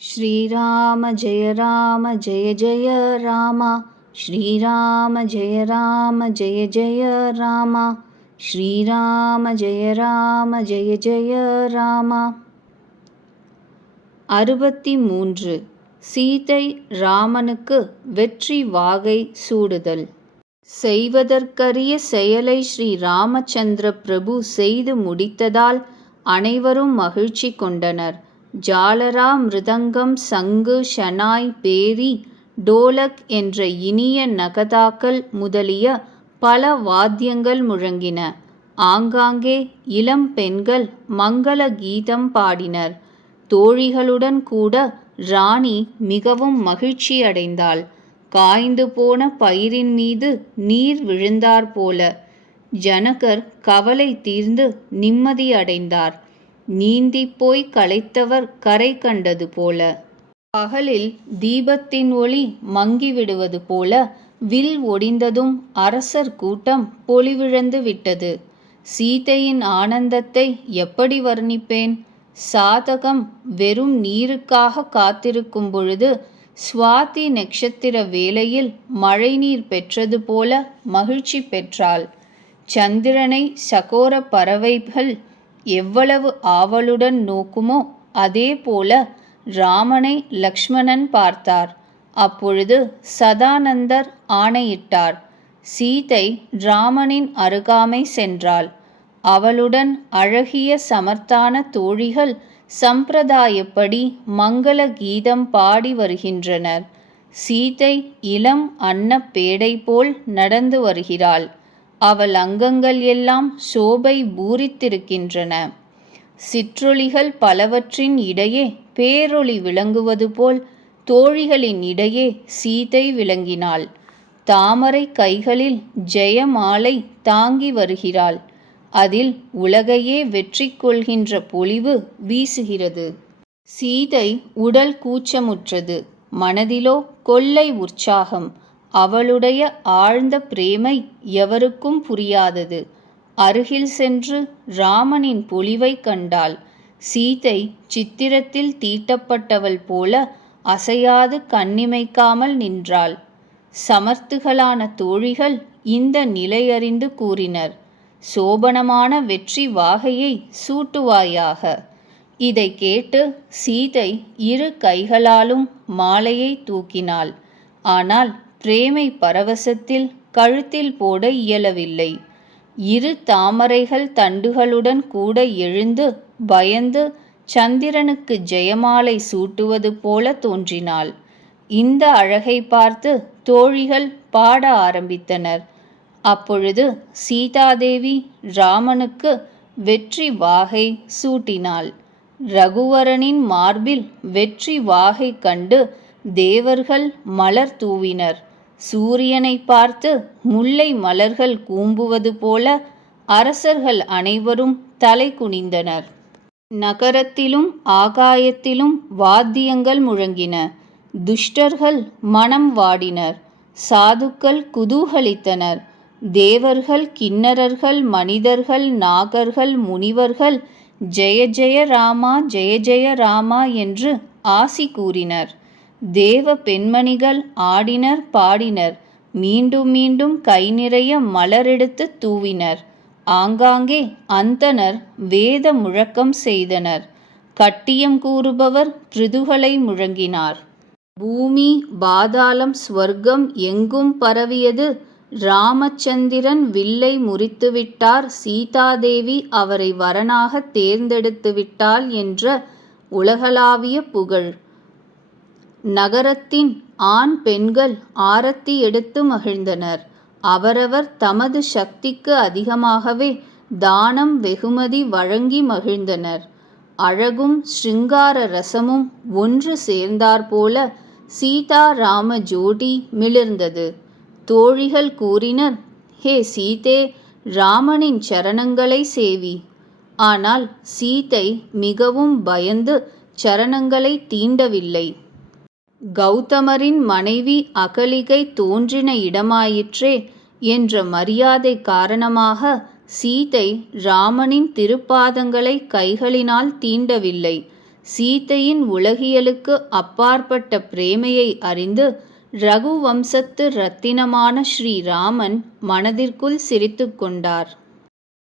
श्रीराम जय राम जय जय राम श्रीराम जय राम जय जय राम श्रीराम जय राम जय जय राम அறுபத்தி மூன்று சீதை ராமனுக்கு வெற்றி வாகை சூடுதல் செய்வதற்கரிய செயலை ஸ்ரீ ராமச்சந்திர பிரபு செய்து முடித்ததால் அனைவரும் மகிழ்ச்சி கொண்டனர் ஜாலரா மிருதங்கம் சங்கு ஷனாய் பேரி டோலக் என்ற இனிய நகதாக்கள் முதலிய பல வாத்தியங்கள் முழங்கின. ஆங்காங்கே இளம் பெண்கள் மங்கள கீதம் பாடினர். தோழிகளுடன் கூட ராணி மிகவும் மகிழ்ச்சியடைந்தாள் காய்ந்து போன பயிரின் மீது நீர் விழுந்தார் போல. ஜனகர் கவலை தீர்ந்து நிம்மதியடைந்தார் நீந்தி போய் களைத்தவர் கரை கண்டது போல. பகலில் தீபத்தின் ஒளி மங்கிவிடுவது போல வில் ஒடிந்ததும் அரசர் கூட்டம் பொலிவிழந்து விட்டது. சீதையின் ஆனந்தத்தை எப்படி வர்ணிப்பேன்? சாதகம் வெறும் நீருக்காக காத்திருக்கும் பொழுது சுவாதி நட்சத்திர வேளையில் மழைநீர் பெற்றது போல மகிழ்ச்சி பெற்றாள். சந்திரனை சகோர பறவைகள் எவ்வளவு ஆவலுடன் நோக்குமோ அதே போல ராமனை லக்ஷ்மணன் பார்த்தார். அப்பொழுது சதானந்தர் ஆணையிட்டார். சீதை ராமனின் அருகாமை சென்றாள். அவளுடன் அழகிய சமர்த்தான தோழிகள் சம்பிரதாயப்படி மங்கள கீதம் பாடி வருகின்றனர். சீதை இளம் அன்ன பேடை போல் நடந்து வருகிறாள். அவள் அங்கங்கள் எல்லாம் சோபை பூரித்திருக்கின்றன. சிற்றொளிகள் பலவற்றின் இடையே பேரொளி விளங்குவது போல் தோழிகளின் இடையே சீதை விளங்கினாள். தாமரை கைகளில் ஜெயமாலை தாங்கி வருகிறாள். அதில் உலகையே வெற்றி கொள்கின்ற பொலிவு வீசுகிறது. சீதை உடல் கூச்சமுற்றது. மனதிலோ கொள்ளை உற்சாகம். அவளுடைய ஆழ்ந்த பிரேமை எவருக்கும் புரியாதது. அருகில் சென்று ராமனின் பொலிவை கண்டாள். சீதை சித்திரத்தில் தீட்டப்பட்டவள் போல அசையாது கண்ணிமைக்காமல் நின்றாள். சமர்த்துகளான தோழிகள் இந்த நிலையறிந்து கூறினர் சோபனமான வெற்றி வாகையை சூட்டுவாயாக இதை கேட்டு சீதை இரு கைகளாலும் மாலையை தூக்கினாள். ஆனால் பிரேமை பரவசத்தில் கழுத்தில் போட இயலவில்லை. இரு தாமரைகள் தண்டுகளுடன் கூட எழுந்து பயந்து சந்திரனுக்கு ஜெயமாலை சூட்டுவது போல தோன்றினாள். இந்த அழகை பார்த்து தோழிகள் பாட ஆரம்பித்தனர். அப்பொழுது சீதாதேவி ராமனுக்கு வெற்றி வாகை சூட்டினாள். ரகுவரனின் மார்பில் வெற்றி வாகை கண்டு தேவர்கள் மலர் தூவினர். சூரியனை பார்த்து முல்லை மலர்கள் கூம்புவது போல அரசர்கள் அனைவரும் தலை குனிந்தனர். நகரத்திலும் ஆகாயத்திலும் வாத்தியங்கள் முழங்கின. துஷ்டர்கள் மனம் வாடினர். சாதுக்கள் குதூகலித்தனர். தேவர்கள் கிண்ணறர்கள் மனிதர்கள் நாகர்கள் முனிவர்கள் ஜெய ஜெய ராமா ஜெய ஜெய ராமா என்று ஆசி கூறினர். தேவ பெண்மணிகள் ஆடினர் பாடினர். மீண்டும் மீண்டும் கை நிறைய மலரெடுத்து தூவினர். ஆங்காங்கே அந்தனர் வேத முழக்கம் செய்தனர். கட்டியம் கூறுபவர் பிருதுகளை முழங்கினார். பூமி பாதாளம் ஸ்வர்க்கம் எங்கும் பரவியது. ராமச்சந்திரன் வில்லை முறித்துவிட்டார் சீதாதேவி அவரை வரனாக தேர்ந்தெடுத்து விட்டாள் என்ற உலகளாவிய புகழ். நகரத்தின் ஆண் பெண்கள் ஆரத்தி எடுத்து மகிழ்ந்தனர். அவரவர் தமது சக்திக்கு அதிகமாகவே தானம் வெகுமதி வழங்கி மகிழ்ந்தனர். அழகும் ஸ்ருங்கார ரசமும் ஒன்று சேர்ந்தாற்போல சீதா ராம ஜோடி மிளிர்ந்தது. தோழிகள் கூறினர் ஹே சீதே ராமனின் சரணங்களை சேவி. ஆனால் சீதை மிகவும் பயந்து சரணங்களை தீண்டவில்லை. கௌதமரின் மனைவி அகலிகை தோன்றின இடமாயிற்றே என்ற மரியாதை காரணமாக சீதை ராமனின் திருப்பாதங்களை கைகளினால் தீண்டவில்லை. சீதையின் உலகியலுக்கு அப்பாற்பட்ட பிரேமையை அறிந்து ரகுவம்சத்து ரத்தினமான ஸ்ரீராமன் மனதிற்குள் சிரித்து கொண்டார்.